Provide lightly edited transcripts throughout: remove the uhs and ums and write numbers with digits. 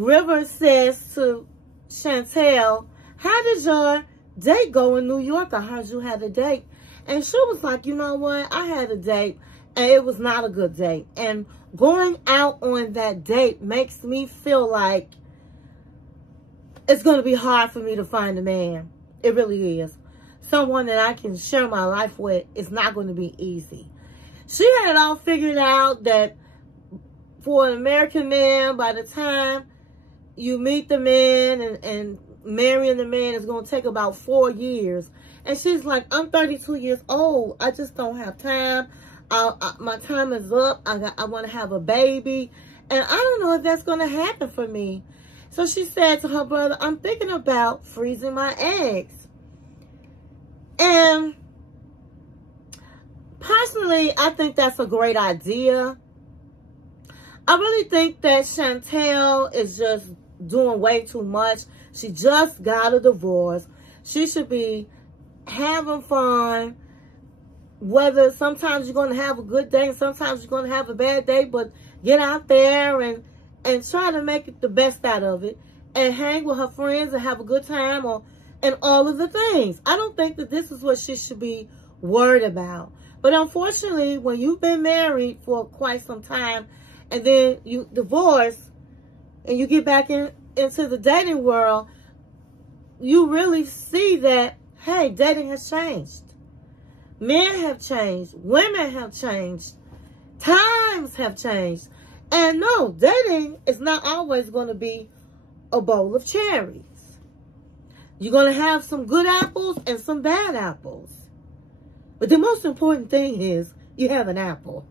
River says to Chantel, how did your date go in New York? I heard you had a date. And she was like, you know what? I had a date and it was not a good date. And going out on that date makes me feel like it's going to be hard for me to find a man. It really is. Someone that I can share my life with is not going to be easy. She had it all figured out that for an American man, by the time you meet the man and marrying the man is going to take about 4 years. And she's like, I'm 32 years old. I just don't have time. My time is up. I want to have a baby. And I don't know if that's going to happen for me. So she said to her brother, I'm thinking about freezing my eggs. And personally, I think that's a great idea. I really think that Chantel is just doing way too much. She just got a divorce. She should be having fun. Whether sometimes you're going to have a good day and sometimes you're going to have a bad day, but get out there and try to make it the best out of it and hang with her friends and have a good time and all of the things. I don't think that this is what she should be worried about. But unfortunately, when you've been married for quite some time and then you divorce and you get back into the dating world, you really see that, hey, dating has changed. Men have changed. Women have changed. Times have changed. And no, dating is not always going to be a bowl of cherries. You're going to have some good apples and some bad apples. But the most important thing is you have an apple.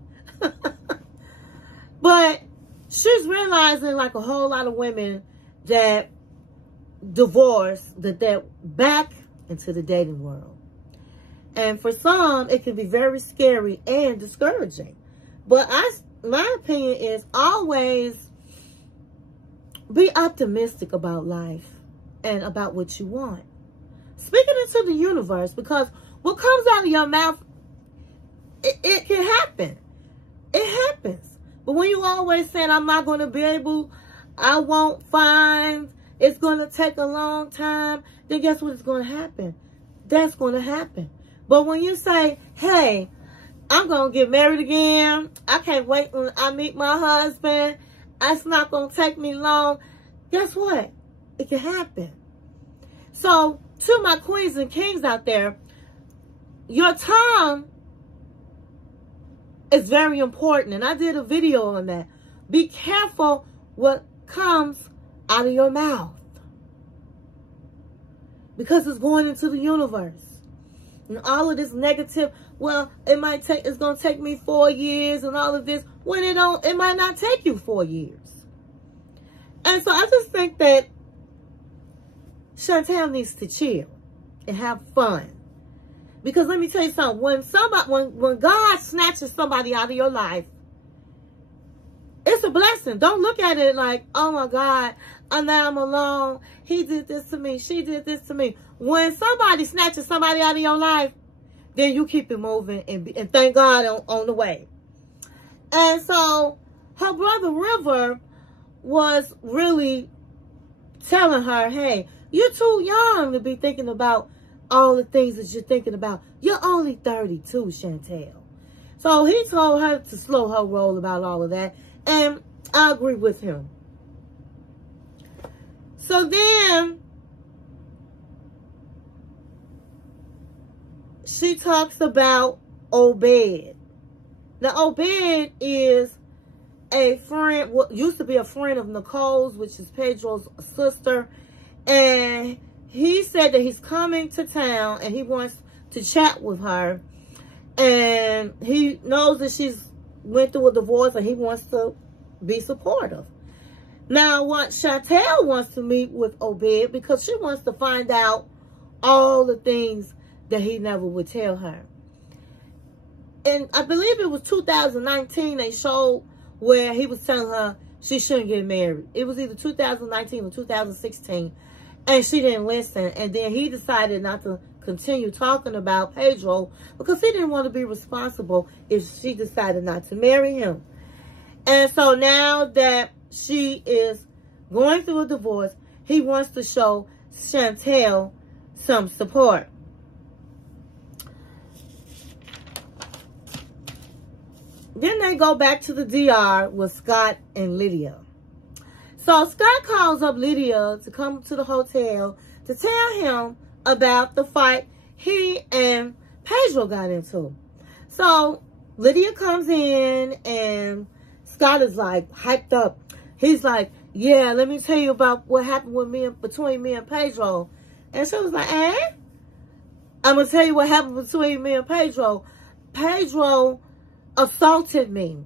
But she's realizing, like a whole lot of women, that divorce, that they're back into the dating world. And for some, it can be very scary and discouraging. But my opinion is always be optimistic about life and about what you want. Speak it into the universe, because what comes out of your mouth, it can happen. It happens. But when you always saying, I'm not going to be able, I won't find, it's going to take a long time, then guess what is going to happen? That's going to happen. But when you say, hey, I'm going to get married again, I can't wait when I meet my husband, it's not going to take me long, guess what? It can happen. So, to my queens and kings out there, your tongue is very important. And I did a video on that. Be careful what comes out of your mouth, because it's going into the universe. And all of this negative, well, it's going to take me 4 years and all of this, when it might not take you 4 years. And so I just think that Chantel needs to chill and have fun. Because let me tell you something, when God snatches somebody out of your life, it's a blessing. Don't look at it like, oh my God, now I'm alone. He did this to me. She did this to me. When somebody snatches somebody out of your life, then you keep it moving and thank God on the way. And so her brother River was really telling her, hey, you're too young to be thinking about all the things that you're thinking about. You're only 32, Chantel. So he told her to slow her roll about all of that. And I agree with him. So then she talks about Obed. Now, Obed is a friend, used to be a friend of Nicole's, which is Pedro's sister. And he said that he's coming to town and he wants to chat with her. And he knows that she's went through a divorce and he wants to be supportive. Now, what Chantel wants to meet with Obed because she wants to find out all the things that he never would tell her. And I believe it was 2019 they showed where he was telling her she shouldn't get married. It was either 2019 or 2016. And she didn't listen. And then he decided not to continue talking about Pedro because he didn't want to be responsible if she decided not to marry him. And so now that she is going through a divorce, he wants to show Chantel some support. Then they go back to the DR with Scott and Lydia. So Scott calls up Lydia to come to the hotel to tell him about the fight he and Pedro got into. So Lydia comes in and Scott is like hyped up. He's like, yeah, let me tell you about what happened between me and Pedro. And she was like, I'm going to tell you what happened between me and Pedro. Pedro assaulted me.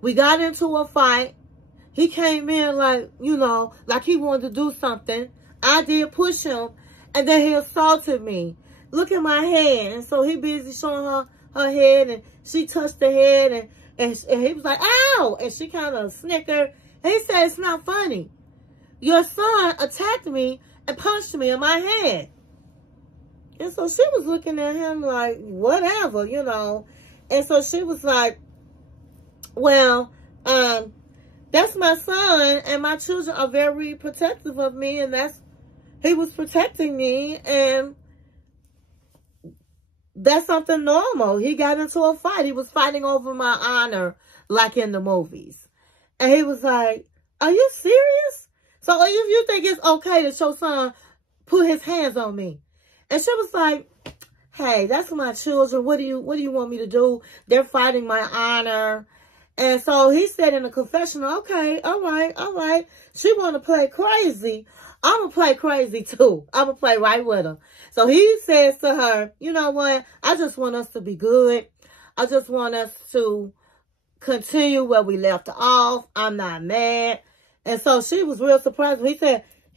We got into a fight. He came in like, you know, like he wanted to do something. I did push him, and then he assaulted me. Look at my head. And so he busy showing her head, and she touched the head, and he was like, ow! And she kind of snickered. And he said, it's not funny. Your son attacked me and punched me in my head. And so she was looking at him like, whatever, you know. And so she was like, well, that's my son, and my children are very protective of me, and he was protecting me, and that's something normal. He got into a fight. He was fighting over my honor, like in the movies. And he was like, are you serious? So if you think it's okay that your son put his hands on me? And she was like, hey, that's my children. What do you want me to do? They're fighting my honor. And so he said in the confessional, okay, all right. She want to play crazy. I'm going to play crazy too. I'm going to play right with her. So he says to her, you know what? I just want us to be good. I just want us to continue where we left off. I'm not mad. And so she was real surprised.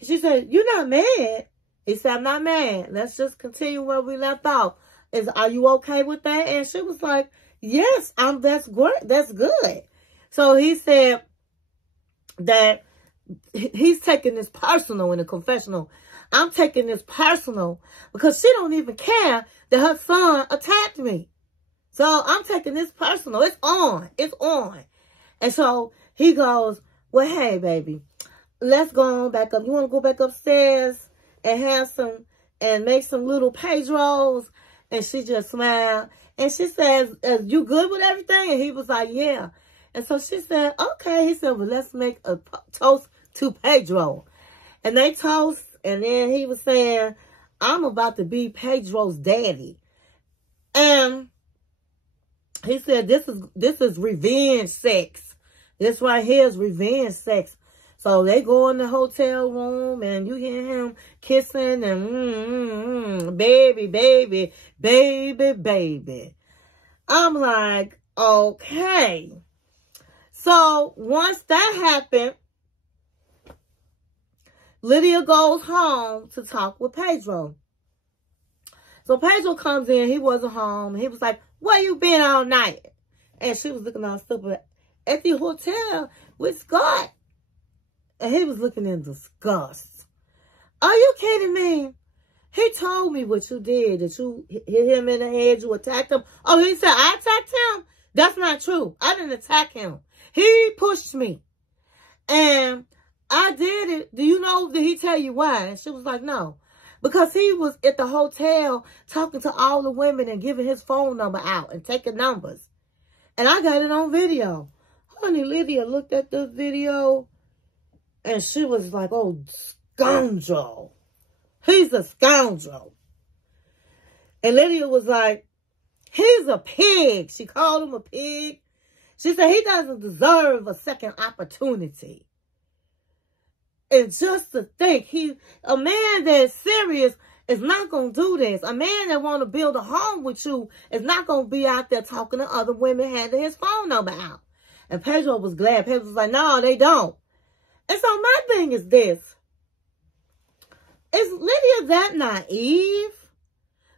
She said, you're not mad? He said, I'm not mad. Let's just continue where we left off. Are you okay with that? And she was like, yes, that's great. That's good. So he said that he's taking this personal in the confessional. I'm taking this personal because she don't even care that her son attacked me. So I'm taking this personal. It's on. It's on. And so he goes, well, hey, baby, let's go on back up. You want to go back upstairs and and make some little Pedros? And she just smiled. And she says, you good with everything? And he was like, yeah. And so she said, okay. He said, well, let's make a toast to Pedro. And they toast. And then he was saying, I'm about to be Pedro's daddy. And he said, this is revenge sex. This right here is revenge sex. So they go in the hotel room and you hear him kissing and baby, baby, baby, baby. I'm like, okay. So once that happened, Lydia goes home to talk with Pedro. So Pedro comes in. He wasn't home. He was like, where you been all night? And she was looking all stupid at the hotel with Scott. And he was looking in disgust. Are you kidding me? He told me what you did, that you hit him in the head, you attacked him. Oh, he said, I attacked him? That's not true. I didn't attack him. He pushed me. And I did it. Do you know, did he tell you why? And she was like, no. Because he was at the hotel talking to all the women and giving his phone number out and taking numbers. And I got it on video. Honey, Lydia looked at the video and she was like, oh, scoundrel. He's a scoundrel. And Lydia was like, he's a pig. She called him a pig. She said he doesn't deserve a second opportunity. And just to think, a man that's serious is not going to do this. A man that want to build a home with you is not going to be out there talking to other women, handing his phone number out. And Pedro was glad. Pedro was like, no, they don't. And so my thing is this. Is Lydia that naive?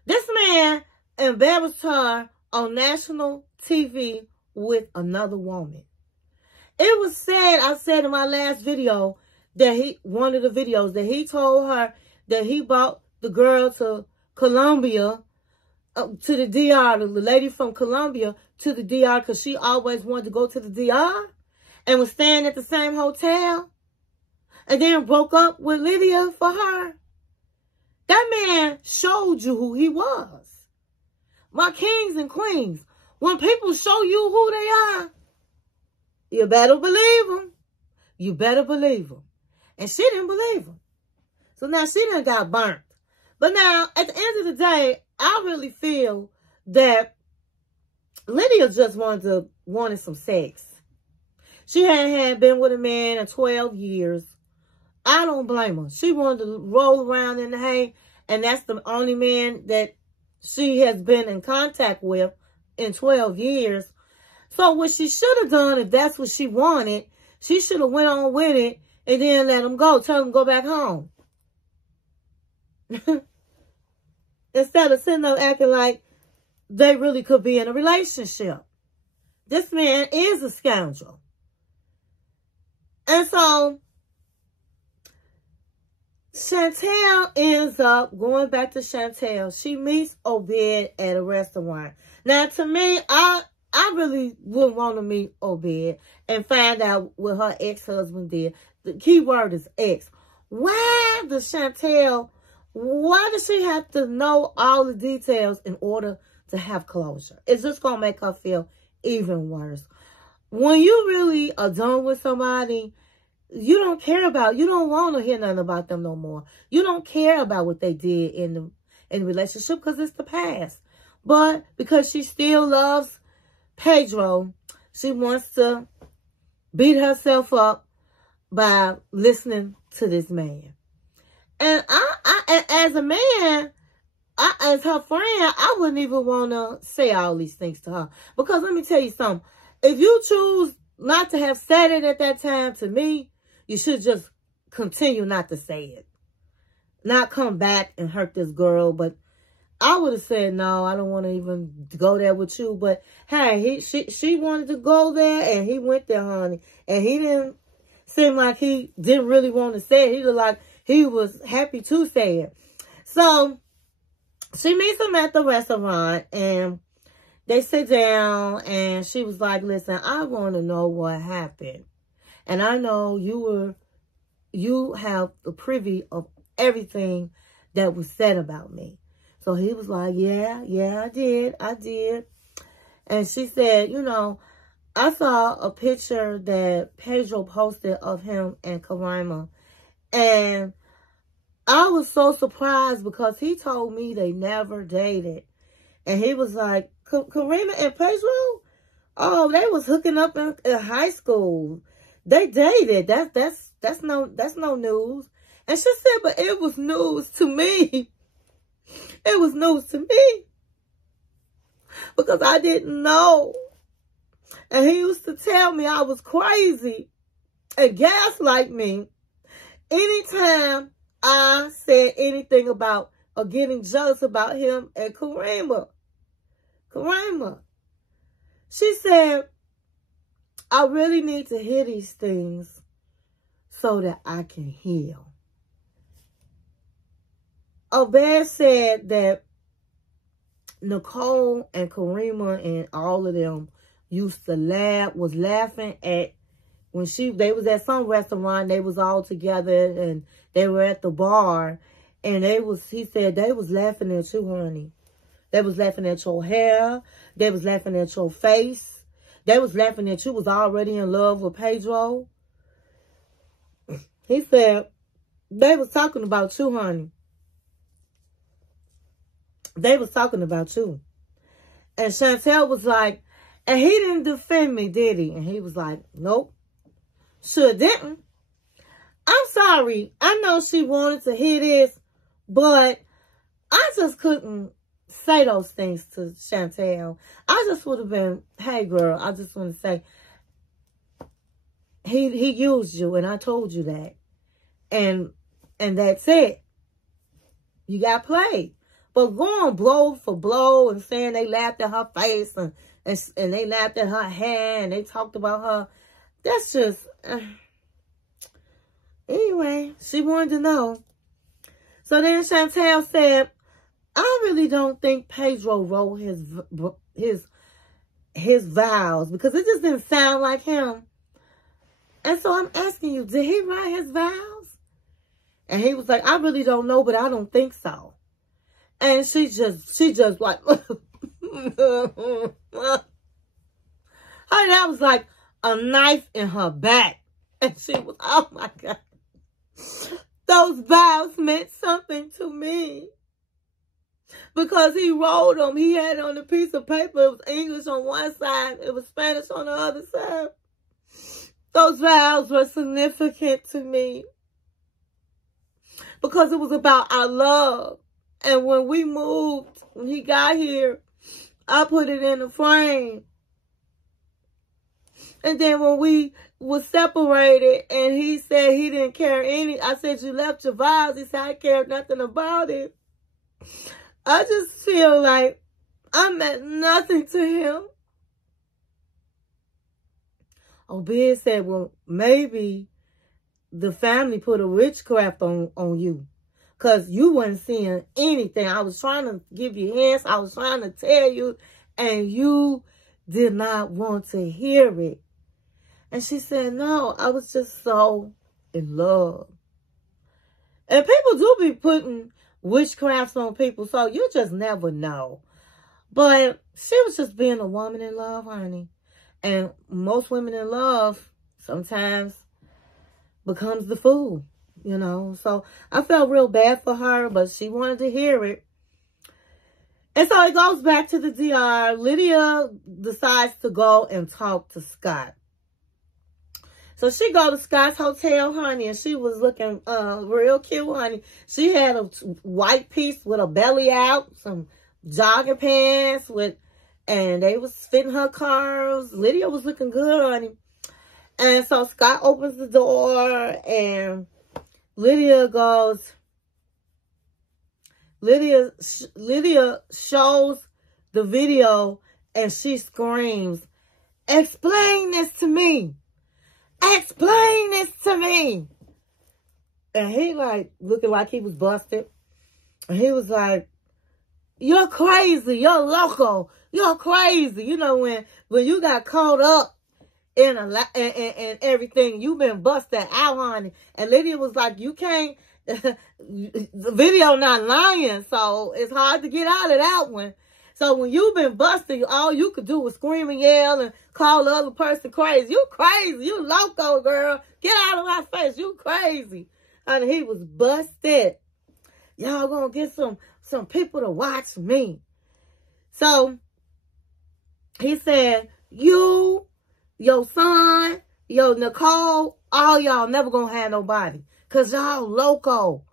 This man embarrassed her on national TV with another woman. It was said, I said in my last video, that one of the videos, that he told her that he brought the girl to Colombia, to the DR, the lady from Colombia to the DR, because she always wanted to go to the DR and was staying at the same hotel. and then broke up with Lydia for her. That man showed you who he was. My kings and queens, when people show you who they are, you better believe them. You better believe them. And she didn't believe them. So now she done got burnt. But now, at the end of the day, I really feel that Lydia just wanted some sex. She hadn't been with a man in 12 years. I don't blame her. She wanted to roll around in the hay, and that's the only man that she has been in contact with in 12 years. So what she should have done, if that's what she wanted, she should have went on with it and then let him go. Tell him to go back home. Instead of sitting there acting like they really could be in a relationship. This man is a scoundrel. And so Chantel ends up going back to Chantel. She meets Obed at a restaurant. Now, to me, I really wouldn't want to meet Obed and find out what her ex-husband did. The key word is ex. Why does she have to know all the details in order to have closure? It's just going to make her feel even worse. When you really are done with somebody, you don't want to hear nothing about them no more. You don't care about what they did in the relationship because it's the past. But because she still loves Pedro, she wants to beat herself up by listening to this man. And I as a man, as her friend, I wouldn't even want to say all these things to her. Because let me tell you something. If you choose not to have said it at that time to me, you should just continue not to say it. Not come back and hurt this girl. But I would have said, no, I don't want to even go there with you. But hey, she wanted to go there and he went there, honey. And he didn't seem like he didn't really want to say it. He looked like he was happy to say it. So she meets him at the restaurant and they sit down and she was like, listen, I want to know what happened. And I know you have the privy of everything that was said about me. So he was like, yeah, I did. And she said, I saw a picture that Pedro posted of him and Karima. And I was so surprised because he told me they never dated. And he was like, Karima and Pedro? Oh, they was hooking up in high school. They dated. That's no news. And she said, but it was news to me. It was news to me. Because I didn't know. And he used to tell me I was crazy and gaslight me anytime I said anything about or getting jealous about him and Karima. She said, I really need to hear these things so that I can heal. Obed said that Nicole and Karima and all of them used to was laughing at when they was at some restaurant, they was all together and they were at the bar and he said they was laughing at you, honey. They was laughing at your hair. They was laughing at your face. They was laughing at you was already in love with Pedro. He said they was talking about you, honey. They was talking about you. And Chantel was like, and he didn't defend me, did he? And he was like, nope. Sure didn't. I'm sorry. I know she wanted to hear this, but I just couldn't say those things to Chantel. I just would have been, hey girl, I just want to say, he used you and I told you that. And that's it. You got played. But going blow for blow and saying they laughed at her face and they laughed at her hair and they talked about her, that's just... Anyway, she wanted to know. So then Chantel said, I really don't think Pedro wrote his vows because it just didn't sound like him. And so I'm asking you, did he write his vows? And he was like, I really don't know, but I don't think so. And she just like, honey, that was like a knife in her back. And she was, oh my God. Those vows meant something to me. Because he wrote them. He had it on a piece of paper. It was English on one side. It was Spanish on the other side. Those vows were significant to me. Because it was about our love. And when we moved, when he got here, I put it in a frame. And then when we were separated and he said he didn't care I said, you left your vows. He said, I cared nothing about it. I just feel like I meant nothing to him. Obed said, well, maybe the family put a witchcraft on you. Because you weren't seeing anything. I was trying to give you hints. I was trying to tell you. And you did not want to hear it. And she said, no, I was just so in love. And people do be putting witchcrafts on people. So you just never know. But she was just being a woman in love, honey. And most women in love sometimes becomes the fool, you know. So I felt real bad for her, but she wanted to hear it. And so it goes back to the DR. Lydia decides to go and talk to Scott. So she go to Scott's hotel, honey, and she was looking real cute, honey. She had a white piece with a belly out, some jogging pants and they was fitting her curves. Lydia was looking good, honey. And so Scott opens the door and Lydia shows the video and she screams, explain this to me. Explain this to me. And he like looking like he was busted. And he was like, you're crazy. You're loco. You're crazy. You know, when you got caught up in everything, you've been busted out, honey. And Lydia was like, you can't, the video not lying. So it's hard to get out of that one. So when you've been busted, all you could do was scream and yell and call the other person crazy. You crazy. You loco, girl. Get out of my face. You crazy. And he was busted. Y'all gonna get some people to watch me. So he said, you, your son, your Nicole, all y'all never gonna have nobody. Because y'all loco.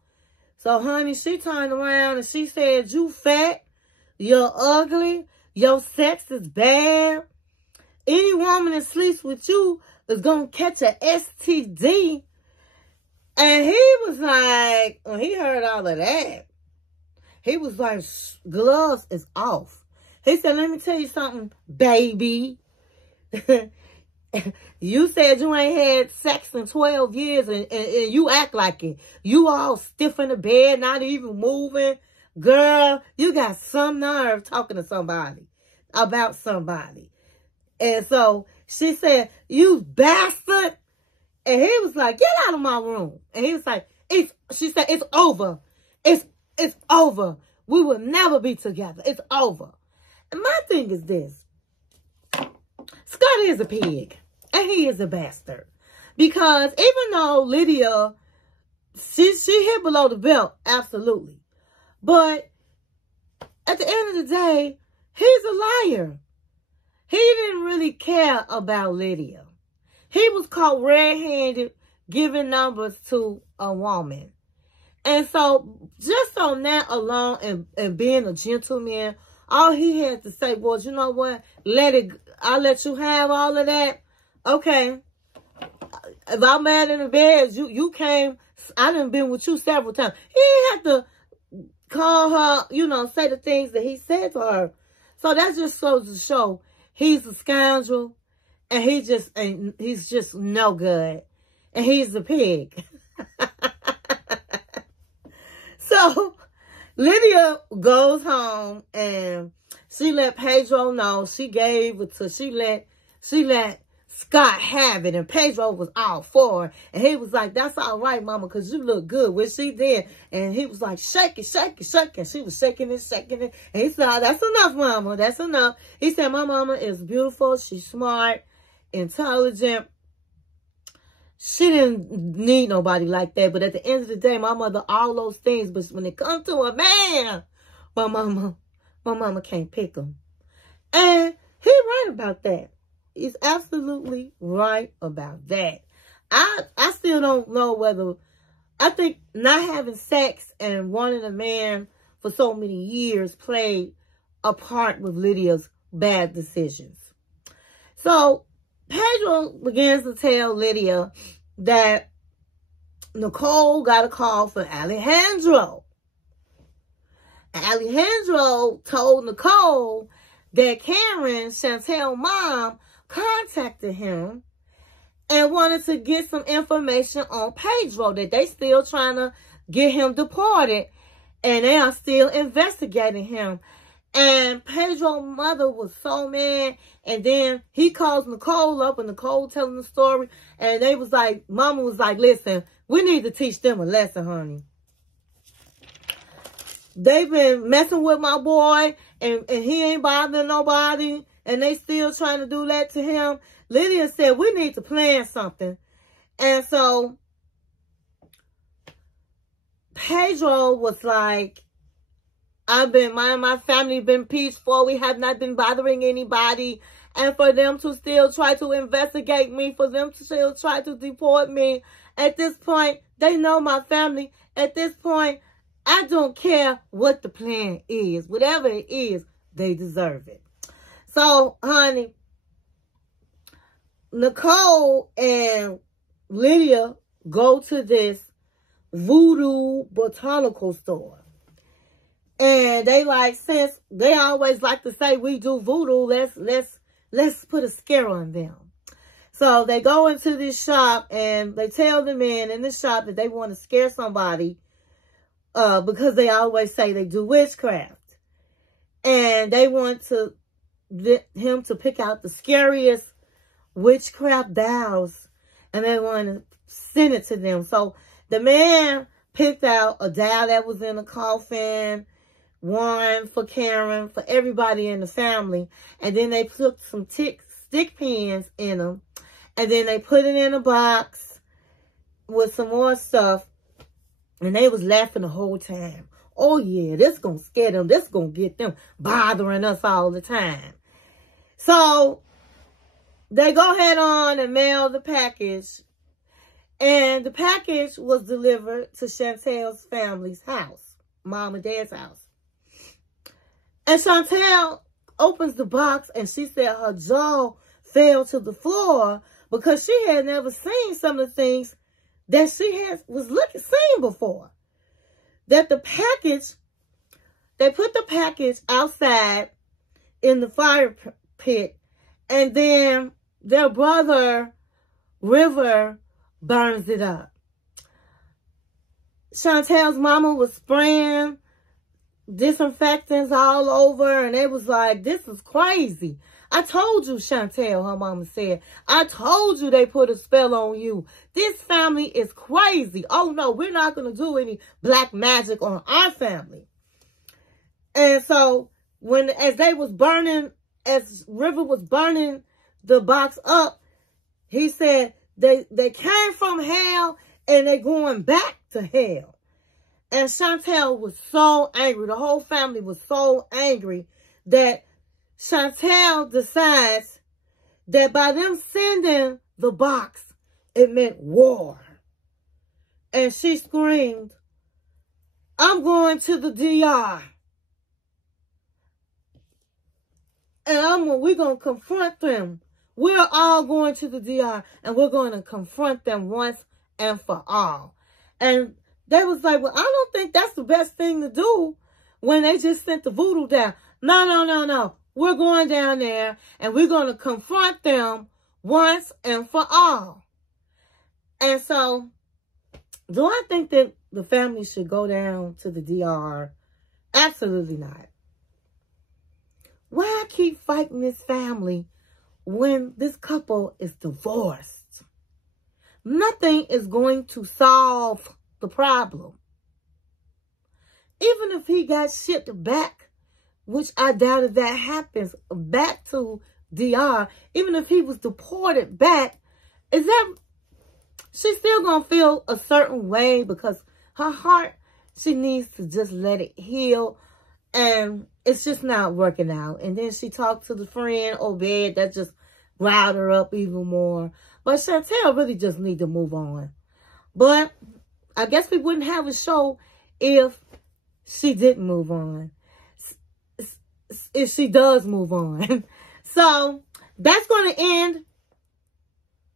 So, honey, she turned around and she said, you fat. You're ugly. Your sex is bad. Any woman that sleeps with you is going to catch a STD. And he was like, when he heard all of that, he was like, gloves is off. He said, let me tell you something, baby. You said you ain't had sex in 12 years and you act like it. You all stiff in the bed, not even moving. Girl, you got some nerve talking to somebody about somebody. And so she said, you bastard. And he was like, get out of my room. And he was like, she said, it's over. It's over. We will never be together. It's over. And my thing is this. Scott is a pig. And he is a bastard. Because even though Lydia, she hit below the belt, absolutely. But at the end of the day, he's a liar. He didn't really care about Lydia. He was caught red-handed giving numbers to a woman. And so just on that alone and being a gentleman, all he had to say was, you know what? I'll let you have all of that. Okay. If I'm mad in the bed, you came, I done been with you several times. He didn't have to call her, you know, say the things that he said to her. So that just goes to show he's a scoundrel and he's just no good. And he's a pig. So Lydia goes home and she let Pedro know she let Scott have it. And Pedro was all for it. And he was like, that's all right, mama, because you look good, which she did. And he was like, shake it, shake it, shake it. And she was shaking it, shaking it. And he said, oh, that's enough, mama. That's enough. He said, my mama is beautiful. She's smart, intelligent. She didn't need nobody like that. But at the end of the day, my mother, all those things. But when it comes to a man, my mama can't pick him. And he's right about that. He's absolutely right about that. I still don't know whether, I think not having sex and wanting a man for so many years played a part with Lydia's bad decisions. So Pedro begins to tell Lydia that Nicole got a call from Alejandro. Alejandro told Nicole that Karen, Chantel's mom, contacted him and wanted to get some information on Pedro, that they still trying to get him deported and they are still investigating him. And Pedro's mother was so mad. And then he calls Nicole up, and Nicole telling the story. And they was like, mama was like, listen, we need to teach them a lesson, honey. They've been messing with my boy, and he ain't bothering nobody, and they still trying to do that to him. Lydia said, we need to plan something. And so Pedro was like, my family been peaceful. We have not been bothering anybody. And for them to still try to investigate me, for them to still try to deport me, at this point, they know my family. At this point, I don't care what the plan is. Whatever it is, they deserve it. So, honey, Nicole and Lydia go to this voodoo botanical store. And they like, since they always like to say we do voodoo, let's put a scare on them. So they go into this shop and they tell the men in the shop that they want to scare somebody because they always say they do witchcraft. And they want him to pick out the scariest witchcraft dolls, and they want to send it to them. So the man picked out a doll that was in a coffin, one for Karen, for everybody in the family. And then they put some stick pins in them. And then they put it in a box with some more stuff. And they was laughing the whole time. Oh, yeah, this going to scare them. This going to get them bothering us all the time. So they go ahead on and mail the package. And the package was delivered to Chantel's family's house, mom and dad's house. And Chantel opens the box and she said her jaw fell to the floor because she had never seen some of the things that she seen before. That the package, they put the package outside in the fire pit, and then their brother, River, burns it up. Chantel's mama was spraying disinfectants all over, and it was like, this is crazy. I told you, Chantel, her mama said, I told you they put a spell on you. This family is crazy. Oh no, we're not going to do any black magic on our family. And so as River was burning the box up, he said they came from hell and they're going back to hell. And Chantel was so angry. The whole family was so angry that Chantel decides that by them sending the box, it meant war. And she screamed, I'm going to the DR. And we're going to confront them. We're all going to the DR and we're going to confront them once and for all. And they was like, well, I don't think that's the best thing to do when they just sent the voodoo down. No. We're going down there and we're going to confront them once and for all. And so, do I think that the family should go down to the DR? Absolutely not. Why keep fighting this family when this couple is divorced, nothing is going to solve the problem. Even if he got shipped back, which I doubt if that happens, back to DR, even if he was deported back, she's still going to feel a certain way because her heart, she needs to just let it heal. And it's just not working out. And then she talked to the friend, Obed, that just riled her up even more. But Chantel really just need to move on. But I guess we wouldn't have a show if she didn't move on. If she does move on. So that's going to end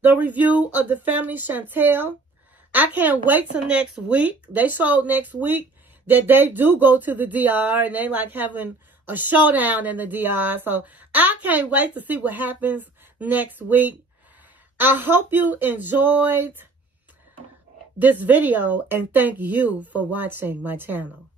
the review of the family Chantel. I can't wait till next week. They showed next week that they do go to the DR and they like having a showdown in the DR. So I can't wait to see what happens next week. I hope you enjoyed this video and thank you for watching my channel.